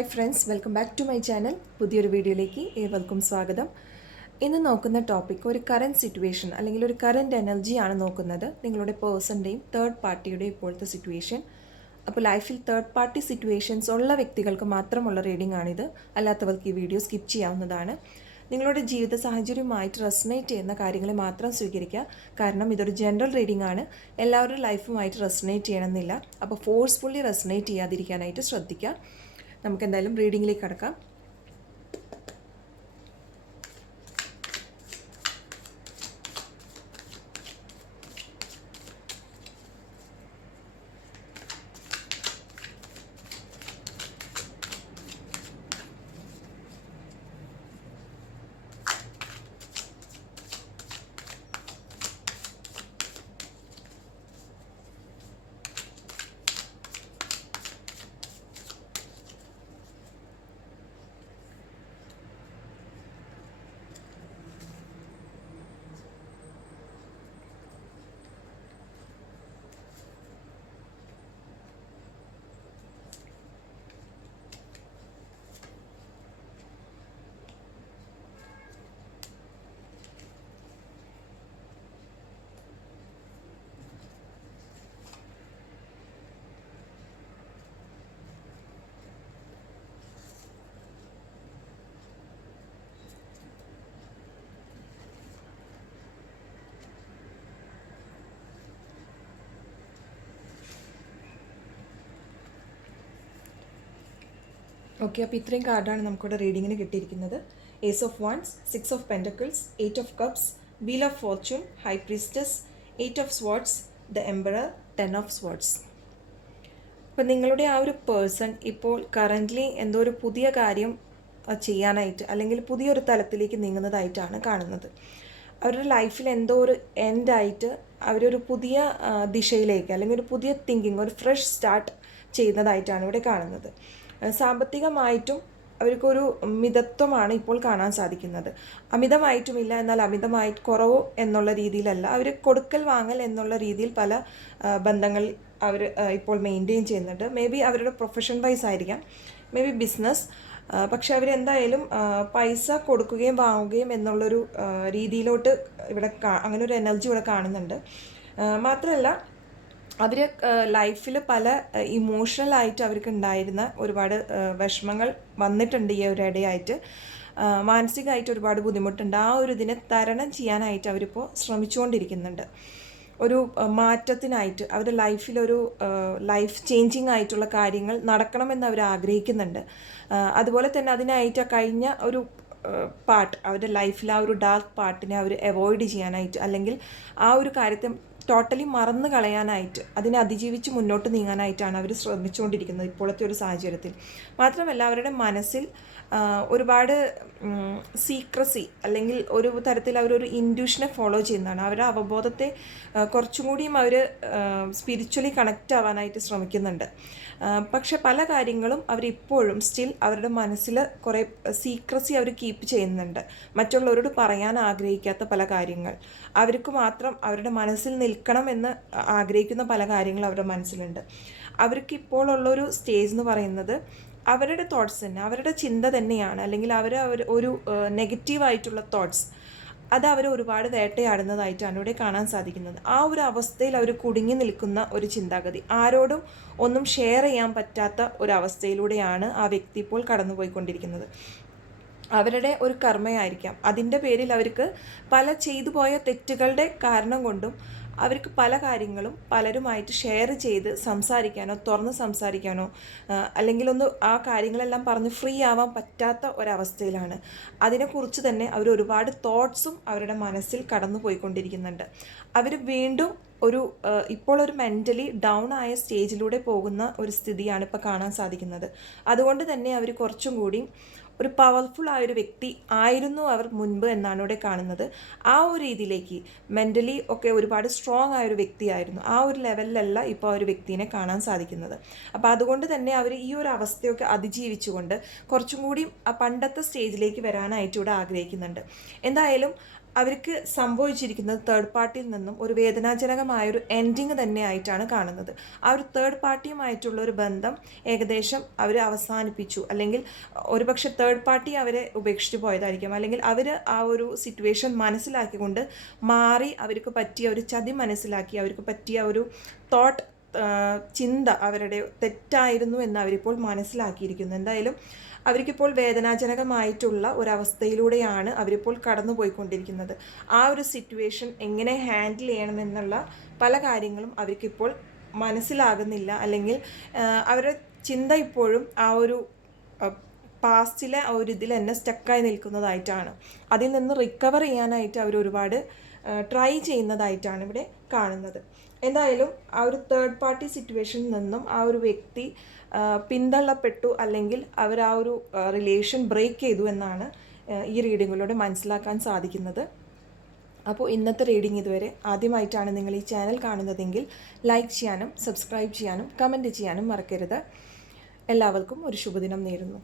Hi friends welcome back to my channel. പുതിയൊരു വീഡിയോയിലേക്ക് ഏവർക്കും സ്വാഗതം. ഇന്ന് നോക്കുന്ന ടോപ്പിക് ഒരു കറന്റ് സിറ്റുവേഷൻ അല്ലെങ്കിൽ ഒരു കറന്റ് എനർജിയാണ് നോക്കുന്നത്. നിങ്ങളുടെ പേഴ്സന്റെയും തേർഡ് പാർട്ടിയുടെയും ഇപ്പോഴത്തെ സിറ്റുവേഷൻ അപ്പോൾ ലൈഫിൽ തേർഡ് പാർട്ടി സിറ്റുവേഷൻസ് ഉള്ള വ്യക്തികൾക്ക് മാത്രമുള്ള റീഡിംഗ് ആണിത്. അല്ലാത്തവർക്ക് ഈ വീഡിയോ സ്കിപ്പ് ചെയ്യാവുന്നതാണ്. നിങ്ങളുടെ ജീവിത സാഹചര്യവുമായിട്ട് റെസനേറ്റ് ചെയ്യുന്ന കാര്യങ്ങളെ മാത്രം സ്വീകരിക്കുക. കാരണം ഇതൊരു ജനറൽ റീഡിംഗ് ആണ്. എല്ലാവരുടെ ലൈഫുമായിട്ട് റെസനേറ്റ് ചെയ്യണമെന്നില്ല. അപ്പോൾ ഫോഴ്സ്ഫുള്ളി റെസനേറ്റ് ചെയ്യാതിരിക്കാനായിട്ട് ശ്രദ്ധിക്കുക. നമുക്ക് എന്തായാലും റീഡിങ്ങിലേക്ക് കടക്കാം. ഓക്കെ അപ്പോൾ ഇത്രയും കാർഡാണ് നമുക്കിവിടെ റീഡിങ്ങിന് കിട്ടിയിരിക്കുന്നത്. Ace of wands six of pentacles eight of cups wheel of fortune high priestess eight of swords the emperor ten of swords അപ്പോൾ നിങ്ങളുടെ ആ ഒരു പേഴ്സൺ ഇപ്പോൾ കറന്റ്ലി എന്തോ ഒരു പുതിയ കാര്യം ചെയ്യാനായിട്ട് അല്ലെങ്കിൽ പുതിയൊരു തലത്തിലേക്ക് നീങ്ങുന്നതായിട്ടാണ് കാണുന്നത്. അവരുടെ ലൈഫിൽ എന്തോ ഒരു എൻഡായിട്ട് അവരൊരു പുതിയ ദിശയിലേക്ക് അല്ലെങ്കിൽ ഒരു പുതിയ തിങ്കിങ് ഒരു ഫ്രഷ് സ്റ്റാർട്ട് ചെയ്യുന്നതായിട്ടാണ് ഇവിടെ കാണുന്നത്. സാമ്പത്തികമായിട്ടും അവർക്കൊരു മിതത്വമാണ് ഇപ്പോൾ കാണാൻ സാധിക്കുന്നത്. അമിതമായിട്ടുമില്ല എന്നാൽ അമിതമായി കുറവോ എന്നുള്ള രീതിയിലല്ല. അവർ കൊടുക്കൽ വാങ്ങൽ എന്നുള്ള രീതിയിൽ പല ബന്ധങ്ങൾ അവർ ഇപ്പോൾ മെയിന്റെയിൻ ചെയ്യുന്നുണ്ട്. മേ ബി അവരുടെ പ്രൊഫഷൻ വൈസ് ആയിരിക്കാം. മേ ബി ബിസിനസ് പക്ഷെ അവരെന്തായാലും പൈസ കൊടുക്കുകയും വാങ്ങുകയും എന്നുള്ളൊരു രീതിയിലോട്ട് ഇവിടെ അങ്ങനെ ഒരു എനർജി ഇവിടെ കാണുന്നുണ്ട്. മാത്രമല്ല അവർ ലൈഫിൽ പല ഇമോഷണലായിട്ട് അവർക്ക് ഉണ്ടായിരുന്ന ഒരുപാട് വിഷമങ്ങൾ വന്നിട്ടുണ്ട് ഈ ഒരു ഇടയായിട്ട്. മാനസികമായിട്ട് ഒരുപാട് ബുദ്ധിമുട്ടുണ്ട്. ആ ഒരു ഇതിനെ തരണം ചെയ്യാനായിട്ട് അവരിപ്പോൾ ശ്രമിച്ചുകൊണ്ടിരിക്കുന്നുണ്ട്. ഒരു മാറ്റത്തിനായിട്ട് അവരുടെ ലൈഫിലൊരു ലൈഫ് ചേഞ്ചിങ് ആയിട്ടുള്ള കാര്യങ്ങൾ നടക്കണമെന്ന് അവർ ആഗ്രഹിക്കുന്നുണ്ട്. അതുപോലെ തന്നെ അതിനായിട്ട് കഴിഞ്ഞ ഒരു പാർട്ട് അവരുടെ ലൈഫിൽ ആ ഒരു ഡാർക്ക് പാർട്ടിനെ അവർ അവോയ്ഡ് ചെയ്യാനായിട്ട് അല്ലെങ്കിൽ ആ ഒരു കാര്യത്തെ ടോട്ടലി മറന്നു കളയാനായിട്ട് അതിനെ അതിജീവിച്ച് മുന്നോട്ട് നീങ്ങാനായിട്ടാണ് അവർ ശ്രമിച്ചുകൊണ്ടിരിക്കുന്നത് ഇപ്പോഴത്തെ ഒരു സാഹചര്യത്തിൽ. മാത്രമല്ല അവരുടെ മനസ്സിൽ ഒരുപാട് സീക്രസി അല്ലെങ്കിൽ ഒരു തരത്തിൽ അവരൊരു ഇൻഡ്യൂഷനെ ഫോളോ ചെയ്യുന്നതാണ്. അവരുടെ അവബോധത്തെ കുറച്ചും കൂടിയും അവർ സ്പിരിച്വലി കണക്റ്റ് ആവാനായിട്ട് ശ്രമിക്കുന്നുണ്ട്. പക്ഷെ പല കാര്യങ്ങളും അവരിപ്പോഴും സ്റ്റിൽ അവരുടെ മനസ്സിൽ കുറേ സീക്രസി അവർ കീപ്പ് ചെയ്യുന്നുണ്ട്. മറ്റുള്ളവരോട് പറയാൻ ആഗ്രഹിക്കാത്ത പല കാര്യങ്ങൾ. അവർക്ക് മാത്രം അവരുടെ മനസ്സിൽ നിൽക്കണം എന്ന് ആഗ്രഹിക്കുന്ന പല കാര്യങ്ങളും അവരുടെ മനസ്സിലുണ്ട്. അവർക്ക് ഇപ്പോൾ ഉള്ളൊരു സ്റ്റേജ് എന്ന് പറയുന്നത് അവരുടെ തോട്ട്സ് തന്നെ അവരുടെ ചിന്ത തന്നെയാണ്. അല്ലെങ്കിൽ അവർ അവർ ഒരു നെഗറ്റീവായിട്ടുള്ള തോട്ട്സ് അത് അവർ ഒരുപാട് വേട്ടയാടുന്നതായിട്ടാണ് ഇവിടെ കാണാൻ സാധിക്കുന്നത്. ആ ഒരു അവസ്ഥയിൽ അവർ കുടുങ്ങി നിൽക്കുന്ന ഒരു ചിന്താഗതി ആരോടും ഒന്നും ഷെയർ ചെയ്യാൻ പറ്റാത്ത ഒരു ആ വ്യക്തി ഇപ്പോൾ കടന്നുപോയിക്കൊണ്ടിരിക്കുന്നത്. അവരുടെ ഒരു കർമ്മയായിരിക്കാം. അതിന്റെ പേരിൽ അവർക്ക് പല ചെയ്തു പോയ തെറ്റുകളുടെ കാരണം കൊണ്ടും അവർക്ക് പല കാര്യങ്ങളും പലരുമായിട്ട് ഷെയർ ചെയ്ത് സംസാരിക്കാനോ തുറന്ന് സംസാരിക്കാനോ അല്ലെങ്കിൽ ഒന്ന് ആ കാര്യങ്ങളെല്ലാം പറഞ്ഞ് ഫ്രീ ആവാൻ പറ്റാത്ത ഒരവസ്ഥയിലാണ്. അതിനെക്കുറിച്ച് തന്നെ അവർ ഒരുപാട് തോട്ട്സും അവരുടെ മനസ്സിൽ കടന്നു പോയിക്കൊണ്ടിരിക്കുന്നുണ്ട്. അവർ വീണ്ടും ഒരു ഇപ്പോൾ ഒരു മെന്റലി ഡൗൺ ആയ സ്റ്റേജിലൂടെ പോകുന്ന ഒരു സ്ഥിതിയാണ് ഇപ്പോൾ കാണാൻ സാധിക്കുന്നത്. അതുകൊണ്ട് തന്നെ അവർ കുറച്ചും കൂടി ഒരു പവർഫുൾ ആയ ഒരു വ്യക്തി ആയിരുന്നു അവർ മുൻപ് എന്നാണ് ഇവിടെ കാണുന്നത്. ആ ഒരു രീതിയിലേക്ക് മെന്റലി ഒക്കെ ഒരുപാട് സ്ട്രോങ് ആയൊരു വ്യക്തിയായിരുന്നു. ആ ഒരു ലെവലിലല്ല ഇപ്പോൾ ആ ഒരു വ്യക്തിനെ കാണാൻ സാധിക്കുന്നത്. അപ്പോൾ അതുകൊണ്ട് തന്നെ അവർ ഈ ഒരു അവസ്ഥയൊക്കെ അതിജീവിച്ചുകൊണ്ട് കുറച്ചും കൂടി ആ പണ്ടത്തെ സ്റ്റേജിലേക്ക് വരാനായിട്ട് ഇവിടെ ആഗ്രഹിക്കുന്നുണ്ട്. എന്തായാലും അവർക്ക് സംഭവിച്ചിരിക്കുന്നത് തേർഡ് പാർട്ടിയിൽ നിന്നും ഒരു വേദനാജനകമായ ഒരു എൻഡിങ് തന്നെയായിട്ടാണ് കാണുന്നത്. ആ ഒരു തേർഡ് പാർട്ടിയുമായിട്ടുള്ള ഒരു ബന്ധം ഏകദേശം അവർ അവസാനിപ്പിച്ചു. അല്ലെങ്കിൽ ഒരുപക്ഷെ തേർഡ് പാർട്ടി അവരെ ഉപേക്ഷിച്ച് പോയതായിരിക്കും. അല്ലെങ്കിൽ അവർ ആ ഒരു സിറ്റുവേഷൻ മനസ്സിലാക്കിക്കൊണ്ട് മാറി അവർക്ക് പറ്റിയ ഒരു ചതി മനസ്സിലാക്കി അവർക്ക് പറ്റിയ ഒരു തോട്ട് ചിന്ത അവരുടെ തെറ്റായിരുന്നു എന്ന് അവരിപ്പോൾ മനസ്സിലാക്കിയിരിക്കുന്നു. എന്തായാലും അവർക്കിപ്പോൾ വേദനാജനകമായിട്ടുള്ള ഒരവസ്ഥയിലൂടെയാണ് അവരിപ്പോൾ കടന്നു പോയിക്കൊണ്ടിരിക്കുന്നത് ആ ഒരു സിറ്റുവേഷൻ എങ്ങനെ ഹാൻഡിൽ ചെയ്യണമെന്നുള്ള പല കാര്യങ്ങളും അവർക്കിപ്പോൾ മനസ്സിലാകുന്നില്ല. അല്ലെങ്കിൽ അവരുടെ ചിന്ത ഇപ്പോഴും ആ ഒരു പാസ്റ്റിലെ ആ ഒരു ഇതിൽ തന്നെ സ്റ്റക്കായി നിൽക്കുന്നതായിട്ടാണ്. അതിൽ നിന്ന് റിക്കവർ ചെയ്യാനായിട്ട് അവർ ഒരുപാട് ട്രൈ ചെയ്യുന്നതായിട്ടാണ് ഇവിടെ കാണുന്നത്. എന്തായാലും ആ ഒരു തേർഡ് പാർട്ടി സിറ്റുവേഷനിൽ നിന്നും ആ ഒരു വ്യക്തി പിന്തള്ളപ്പെട്ടു അല്ലെങ്കിൽ അവർ ആ ഒരു റിലേഷൻ ബ്രേക്ക് ചെയ്തു എന്നാണ് ഈ റീഡിങ്ങിലൂടെ മനസ്സിലാക്കാൻ സാധിക്കുന്നത്. അപ്പോൾ ഇന്നത്തെ റീഡിംഗ് ഇതുവരെ ആദ്യമായിട്ടാണ് നിങ്ങൾ ഈ ചാനൽ കാണുന്നതെങ്കിൽ ലൈക്ക് ചെയ്യാനും സബ്സ്ക്രൈബ് ചെയ്യാനും കമന്റ് ചെയ്യാനും മറക്കരുത്. എല്ലാവർക്കും ഒരു ശുഭദിനം നേരുന്നു.